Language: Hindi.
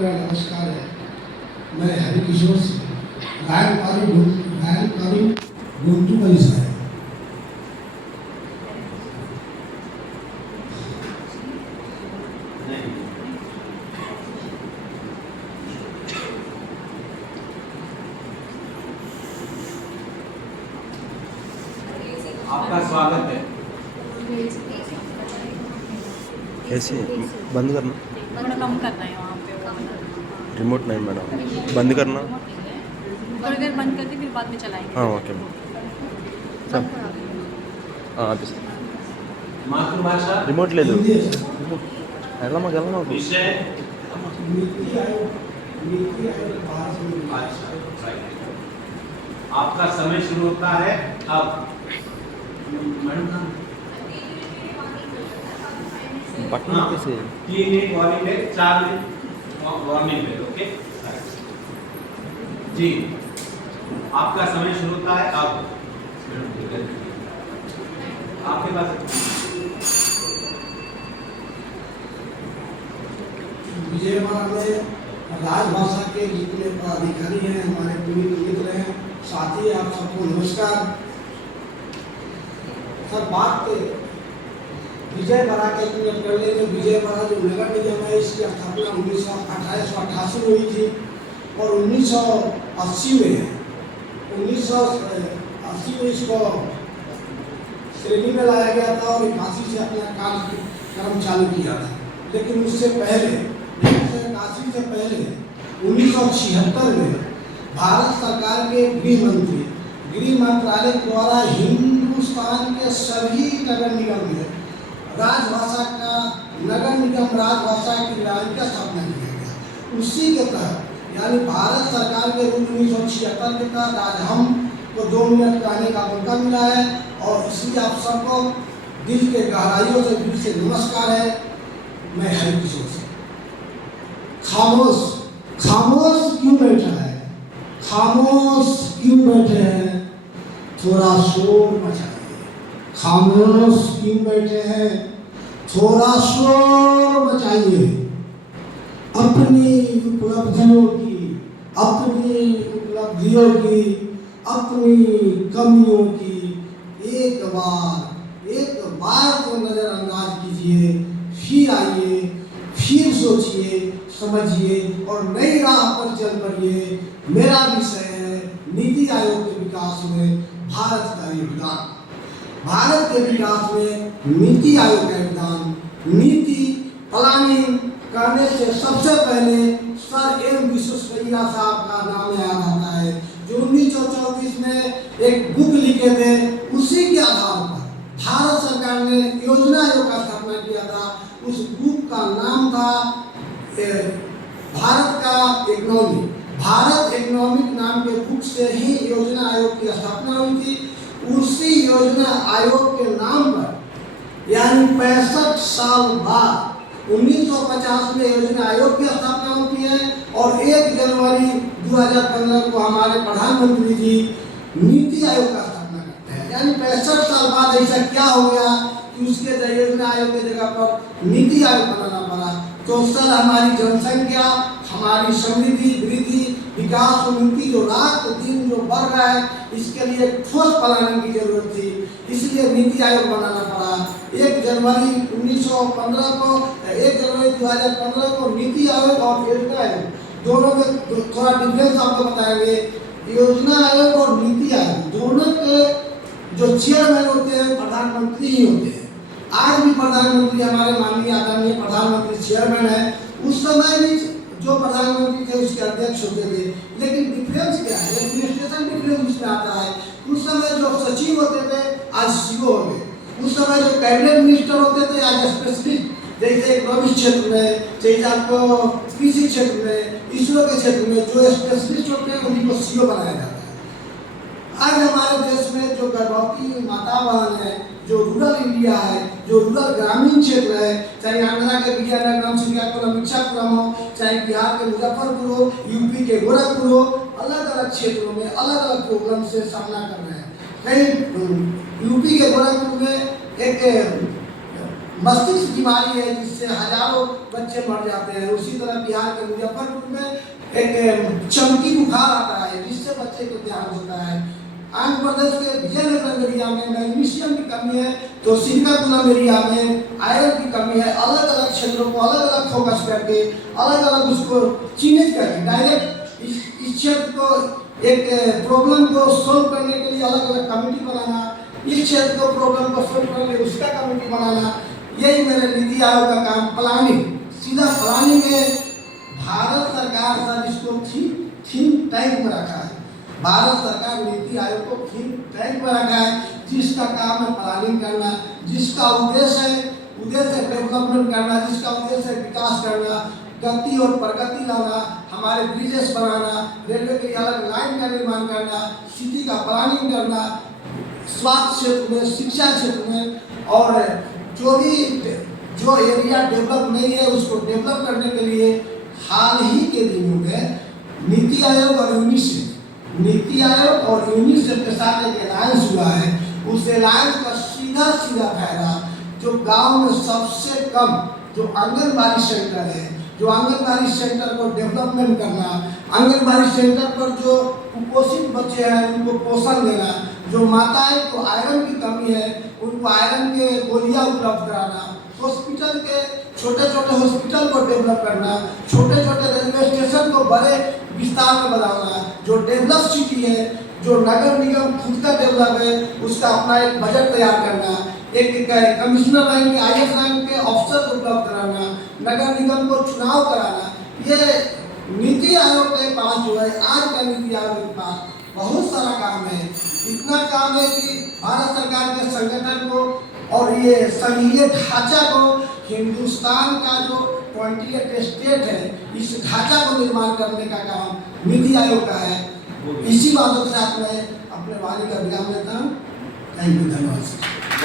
मेरा नमस्कार है। मैं हरिकिशोर सिंह गायनकारी गुंटू परिसर है। आपका स्वागत है। ऐसे बंद करना, थोड़ा कम करना है वहाँ पे रिमोट नहीं मैडम, बंद करना। थोड़ी देर बंद करके फिर बाद में चलाएंगे। हाँ ओके सब हाँ मातृभाषा रिमोट ले दो। हिंदी है सर। వెళ్ళమ్మా विषय नीति आयोग भारत में अच्छा, right. आपका समय शुरू होता है अब। बटन हाँ, कैसे 3 मिनट वार्निंग है, 4 मिनट वार्निंग है। ओके जी, आपका समय शुरू होता है अब। आपके पास विजयवाड़ा में राजभाषा के जितने पदाधिकारी हैं, हमारे पुनीत मित्र हैं, साथी आप सबको नमस्कार। सर बात विजयवाड़ा के कर लेंगे। विजयवाड़ा जो नगर निगम है इसकी स्थापना 1888 में हुई थी और 1980 में 1980 में इसको श्रेणी में लाया गया था और 81 से अपना कार्यक्रम चालू किया था। लेकिन उससे पहले 1981 से पहले 1976 में भारत सरकार के गृह मंत्रालय द्वारा हिंदुस्तान के सभी नगर निगम में राजभाषा का नगर निगम राजभाषा की नीति का स्थापना किया गया। उसी के तहत यानी भारत सरकार के रूल 1976 के तहत आज हम को 2 मिनट कहने का मौका मिला है और इसलिए आप सबको दिल के गहराइयों से दिल से नमस्कार है। मैं हरिकिशोर सिंह। खामोश क्यों बैठा है? खामोश क्यों बैठे हैं? थोड़ा शोर मचाइए। खामोश क्यों बैठे हैं? थोड़ा शोर मचाइए। अपनी उपलब्धियों की, अपनी कमियों की एक बार तो नजरअंदाज कीजिए। फिर आइए, फिर सोचिए, समझिए और नई राह पर चल पड़िए। मेरा विषय है नीति आयोग के विकास में भारत का योगदान। भारत के विकास में नीति आयोग का योगदान। नीति प्लानिंग करने से सबसे पहले सर एम विश्वेश्वरैया साहब का नाम याद आता है, जो 1934 में एक बुक लिखे थे। उसी के आधार पर भारत सरकार ने योजना आयोग का स्थापना किया था। उस बुक का नाम था भारत इकोनॉमिक नाम के बुक से ही योजना आयोग की स्थापना हुई थी। उसी योजना आयोग के नाम पर यानी 65 साल बाद 1950 में योजना आयोग की स्थापना होती है और 1 जनवरी 2015 को हमारे प्रधानमंत्री जी नीति आयोग का स्थापना करते हैं। यानी 65 साल बाद ऐसा क्या हो गया कि उसके योजना आयोग की जगह पर नीति आयोग बनाना पड़ा। तो सर हमारी जनसंख्या, हमारी समृद्धि, वृद्धि, विकास उन्नति जो रात दिन जो बढ़ रहा है, इसके लिए ठोस प्लानिंग की जरूरत थी। इसलिए नीति आयोग बनाना पड़ा। 1 जनवरी 2015 को नीति आयोग और योजना आयोग दोनों में थोड़ा डिफरेंस आपको बताएंगे। योजना आयोग और नीति आयोग दोनों के जो चेयरमैन होते हैं प्रधानमंत्री ही होते हैं। आज भी प्रधानमंत्री हमारे माननीय आदरणीय प्रधानमंत्री चेयरमैन है। उस समय भी जो प्रधानमंत्री थे उसके अध्यक्ष होते थे। लेकिन डिफरेंस क्या है? एडमिनिस्ट्रेशन डिफरेंस उसमें आता है। उस समय जो सचिव होते थे आज सीओ हो गए। उस समय जो कैबिनेट मिनिस्टर होते थे आज स्पेशलिस्ट, जैसे इकोनॉमिक क्षेत्र में, जैसे आपको कृषि क्षेत्र में, इसरो के क्षेत्र में जो स्पेशलिस्ट होते हैं उन्हीं को सीओ बनाया जाता है। आज हमारे देश में जो गर्भवती माता बहन है, जो रूरल इंडिया है, जो रूरल ग्रामीण क्षेत्र है, चाहे आंध्रा के विजयनगरम, श्रीकाकुलम, इच्छापुरम हो, चाहे बिहार के मुजफ्फरपुर हो, यूपी के गोरखपुर हो, अलग अलग क्षेत्रों में अलग अलग प्रॉब्लम से सामना कर रहे हैं। कहीं यूपी के गोरखपुर में एक मस्तिष्क बीमारी है जिससे हजारों बच्चे मर जाते हैं। उसी तरह बिहार के मुजफ्फरपुर में एक चमकी बुखार आता है जिससे बच्चे को ध्यान होता है। आंध्र प्रदेश के विजयनगर एरिया में मैग्नीशियम की कमी है, तो श्रीकाकुलम एरिया में आयरन की कमी है। अलग अलग क्षेत्रों को अलग अलग फोकस करके अलग अलग उसको चिन्हित करके डायरेक्ट इस क्षेत्र को एक प्रॉब्लम को सोल्व करने के लिए अलग अलग कमेटी बनाना, इस क्षेत्र को प्रॉब्लम को सोल्व करने के लिए उसका कमेटी बनाना, यही मेरे नीति आयोग का काम। प्लानिंग, सीधा प्लानिंग है। भारत सरकार सर इसको थिंक टैंक में रखा है। भारत सरकार नीति आयोग को थिंक टैंक में रखा है, जिसका काम है प्लानिंग करना, जिसका उद्देश्य है डेवलपमेंट करना, जिसका उद्देश्य है विकास करना, गति और प्रगति लाना, हमारे ब्रिजेस बनाना, रेलवे की अलग लाइन का निर्माण करना, सिटी का प्लानिंग करना, स्वास्थ्य क्षेत्र में, शिक्षा क्षेत्र में, और जो एरिया डेवलप नहीं है उसको डेवलप करने के लिए हाल ही के दिनों में नीति आयोग और यूनिसेफ के साथ एक अलायंस हुआ है। उस अलायंस का सीधा फायदा जो गांव में सबसे कम जो आंगनबाड़ी सेंटर है, जो आंगनबाड़ी सेंटर को डेवलपमेंट करना, आंगनबाड़ी सेंटर पर जो कुपोषित बच्चे हैं उनको पोषण देना, जो माताएं को आयरन की कमी है उनको आयरन के गोलियां उपलब्ध कराना, हॉस्पिटल के छोटे हॉस्पिटल को डेवलप करना, छोटे रेलवे स्टेशन को बड़े विस्तार में बनाना, जो डेवलप सिटी है, जो नगर निगम खुद का डेवलप है उसका अपना एक बजट तैयार करना, एक कमिश्नर रैंक के IAS रैंक के ऑफिसर को उपलब्ध कराना, नगर निगम को चुनाव कराना, ये नीति आयोग के पास जो है, आज का नीति आयोग के पास बहुत सारा काम है। इतना काम है कि भारत सरकार के संगठन को और ये संघीय ढांचा को, हिंदुस्तान का जो 28 स्टेट है इस ढांचा को निर्माण करने का काम नीति आयोग का है। इसी बातों के साथ मैं अपने वाणी का विराम लेता हूँ। थैंक यू, धन्यवाद।